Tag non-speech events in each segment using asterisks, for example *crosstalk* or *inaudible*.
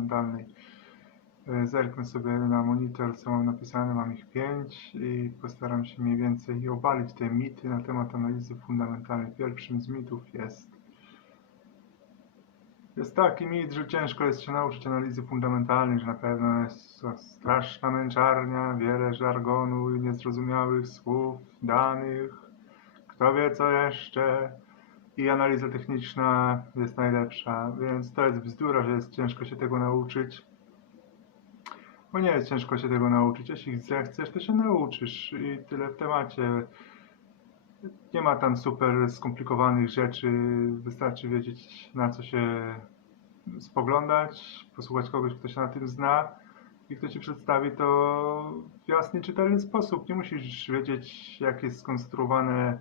fundamentalnej. E, Zerknę sobie na monitor, co mam napisane, mam ich pięć i postaram się mniej więcej obalić te mity na temat analizy fundamentalnej. Pierwszym z mitów jest jest taki mit, że ciężko jest się nauczyć analizy fundamentalnej, że na pewno jest straszna męczarnia, wiele żargonu niezrozumiałych słów, danych, kto wie co jeszcze i analiza techniczna jest najlepsza, więc to jest bzdura, że jest ciężko się tego nauczyć. Bo nie jest ciężko się tego nauczyć. Jeśli zechcesz, to się nauczysz i tyle w temacie. Nie ma tam super skomplikowanych rzeczy, wystarczy wiedzieć na co się spoglądać, posłuchać kogoś, kto się na tym zna i kto ci przedstawi to w jasny, czytelny sposób. Nie musisz wiedzieć, jak jest skonstruowane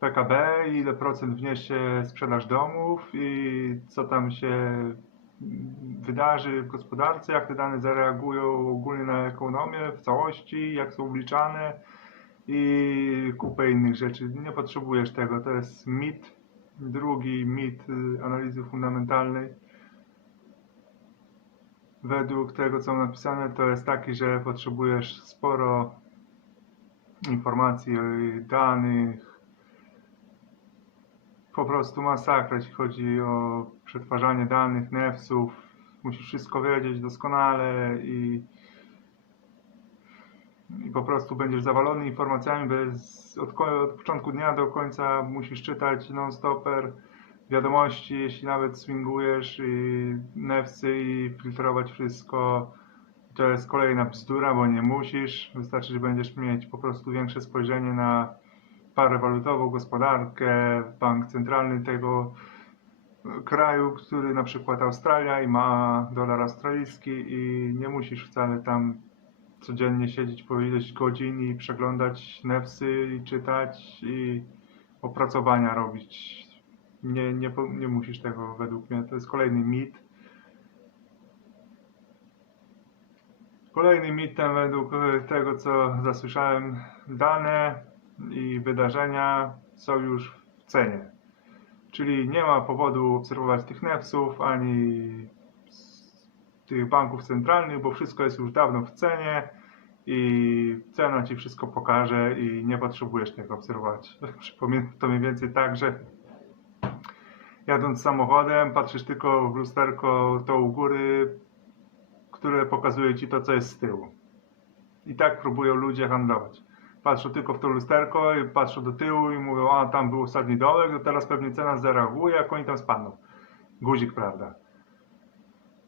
PKB, ile procent wniesie sprzedaż domów i co tam się wydarzy w gospodarce, jak te dane zareagują ogólnie na ekonomię w całości, jak są obliczane i kupę innych rzeczy. Nie potrzebujesz tego, to jest mit. Drugi mit analizy fundamentalnej według tego, co napisane, to jest taki, że potrzebujesz sporo informacji, danych, po prostu masakra, jeśli chodzi o przetwarzanie danych, nefsów. Musisz wszystko wiedzieć doskonale i, i po prostu będziesz zawalony informacjami bez, od, od początku dnia do końca musisz czytać non-stopper wiadomości, jeśli nawet swingujesz i nefsy i filtrować wszystko. To jest kolejna bzdura, bo nie musisz. Wystarczy, że będziesz mieć po prostu większe spojrzenie na parę walutową, gospodarkę, bank centralny tego kraju, który na przykład Australia i ma dolar australijski i nie musisz wcale tam codziennie siedzieć po ileś godzin i przeglądać nefsy i czytać i opracowania robić. Nie, nie, nie musisz tego według mnie. To jest kolejny mit. Kolejny mitem według e, tego, co zasłyszałem, dane i wydarzenia są już w cenie. Czyli nie ma powodu obserwować tych nefsów ani tych banków centralnych, bo wszystko jest już dawno w cenie i cena ci wszystko pokaże i nie potrzebujesz tego obserwować. *laughs* Przypomina to mniej więcej tak, że jadąc samochodem, patrzysz tylko w lusterko to u góry, które pokazuje ci to, co jest z tyłu. I tak próbują ludzie handlować. Patrzą tylko w to lusterko i patrzą do tyłu i mówią, a tam był ostatni dołek, to teraz pewnie cena zareaguje, jak oni tam spadną. Guzik, prawda?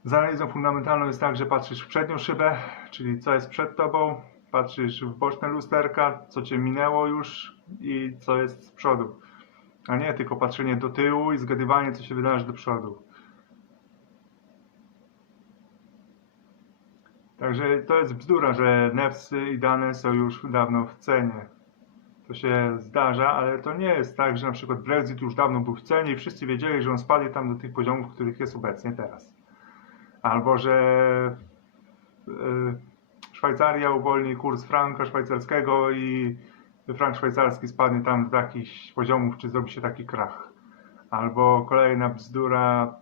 Z analizą fundamentalną jest tak, że patrzysz w przednią szybę, czyli co jest przed tobą, patrzysz w boczne lusterka, co cię minęło już i co jest z przodu a nie tylko patrzenie do tyłu i zgadywanie, co się wydarzy do przodu. Także to jest bzdura, że nefsy i dane są już dawno w cenie. To się zdarza, ale to nie jest tak, że na przykład Brexit już dawno był w cenie i wszyscy wiedzieli, że on spadnie tam do tych poziomów, których jest obecnie teraz. Albo, że yy, Szwajcaria uwolni kurs franka szwajcarskiego i frank szwajcarski spadnie tam do jakichś poziomów, czy zrobi się taki krach. Albo kolejna bzdura,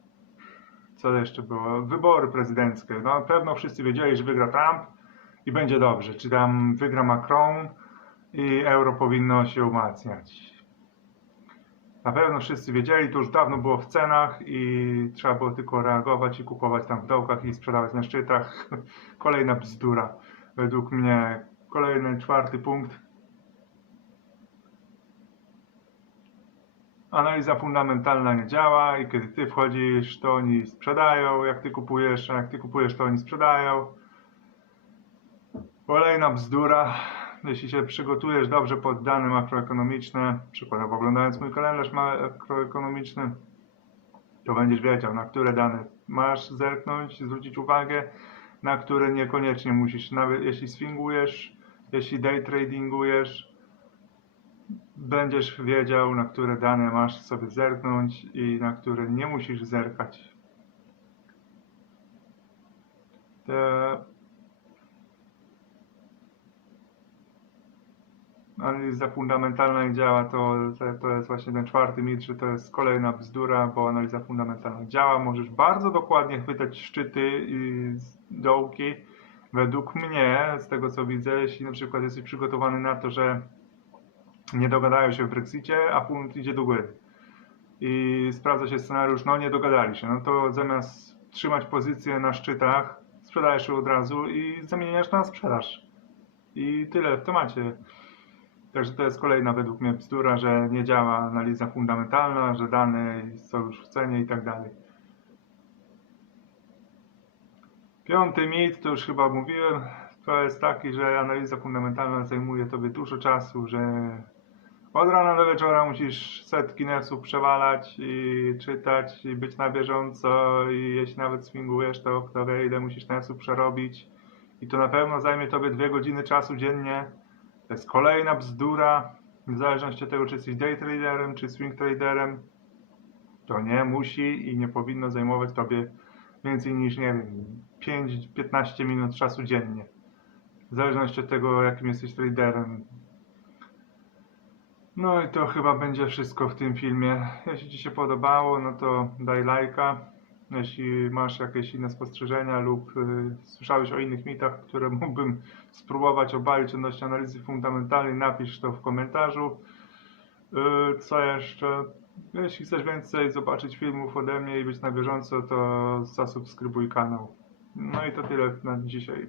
co jeszcze było? Wybory prezydenckie. No na pewno wszyscy wiedzieli, że wygra Trump i będzie dobrze. Czy tam wygra Macron i euro powinno się umacniać. Na pewno wszyscy wiedzieli, to już dawno było w cenach i trzeba było tylko reagować i kupować tam w dołkach i sprzedawać na szczytach. *laughs* Kolejna bzdura. Według mnie kolejny, czwarty punkt. Analiza fundamentalna nie działa i kiedy ty wchodzisz, to oni sprzedają, jak ty kupujesz, a jak ty kupujesz, to oni sprzedają. Kolejna bzdura. Jeśli się przygotujesz dobrze pod dane makroekonomiczne, przykładowo oglądając mój kalendarz makroekonomiczny, to będziesz wiedział, na które dane masz zerknąć, zwrócić uwagę, na które niekoniecznie musisz, nawet jeśli swingujesz, jeśli day tradingujesz, będziesz wiedział, na które dane masz sobie zerknąć i na które nie musisz zerkać. Te... analiza fundamentalna nie działa, to, to, jest właśnie ten czwarty mit, że to jest kolejna bzdura, bo analiza fundamentalna działa. Możesz bardzo dokładnie chwytać szczyty i dołki. Według mnie, z tego co widzę, jeśli na przykład jesteś przygotowany na to, że nie dogadają się w Brexicie, a funt idzie do góry i sprawdza się scenariusz, no nie dogadali się, no to zamiast trzymać pozycję na szczytach, sprzedajesz ją od razu i zamieniasz na sprzedaż. I tyle w temacie. Także to jest kolejna według mnie bzdura, że nie działa analiza fundamentalna, że dane są już w cenie i tak dalej. Piąty mit, to już chyba mówiłem, to jest taki, że analiza fundamentalna zajmuje tobie dużo czasu, że od rana do wieczora musisz setki newsów przewalać i czytać i być na bieżąco i jeśli nawet swingujesz, to kto wie ile musisz newsów przerobić i to na pewno zajmie tobie dwie godziny czasu dziennie. To jest kolejna bzdura, w zależności od tego, czy jesteś day traderem, czy swing traderem. To nie musi i nie powinno zajmować tobie więcej niż, nie wiem, 5-15 minut czasu dziennie. W zależności od tego, jakim jesteś traderem. No i to chyba będzie wszystko w tym filmie. Jeśli Ci się podobało, no to daj lajka. Jeśli masz jakieś inne spostrzeżenia lub y, słyszałeś o innych mitach, które *laughs* mógłbym spróbować obalić odnośnie analizy fundamentalnej, napisz to w komentarzu. Y, co jeszcze? Jeśli chcesz więcej zobaczyć filmów ode mnie i być na bieżąco, to zasubskrybuj kanał. No i to tyle na dzisiaj.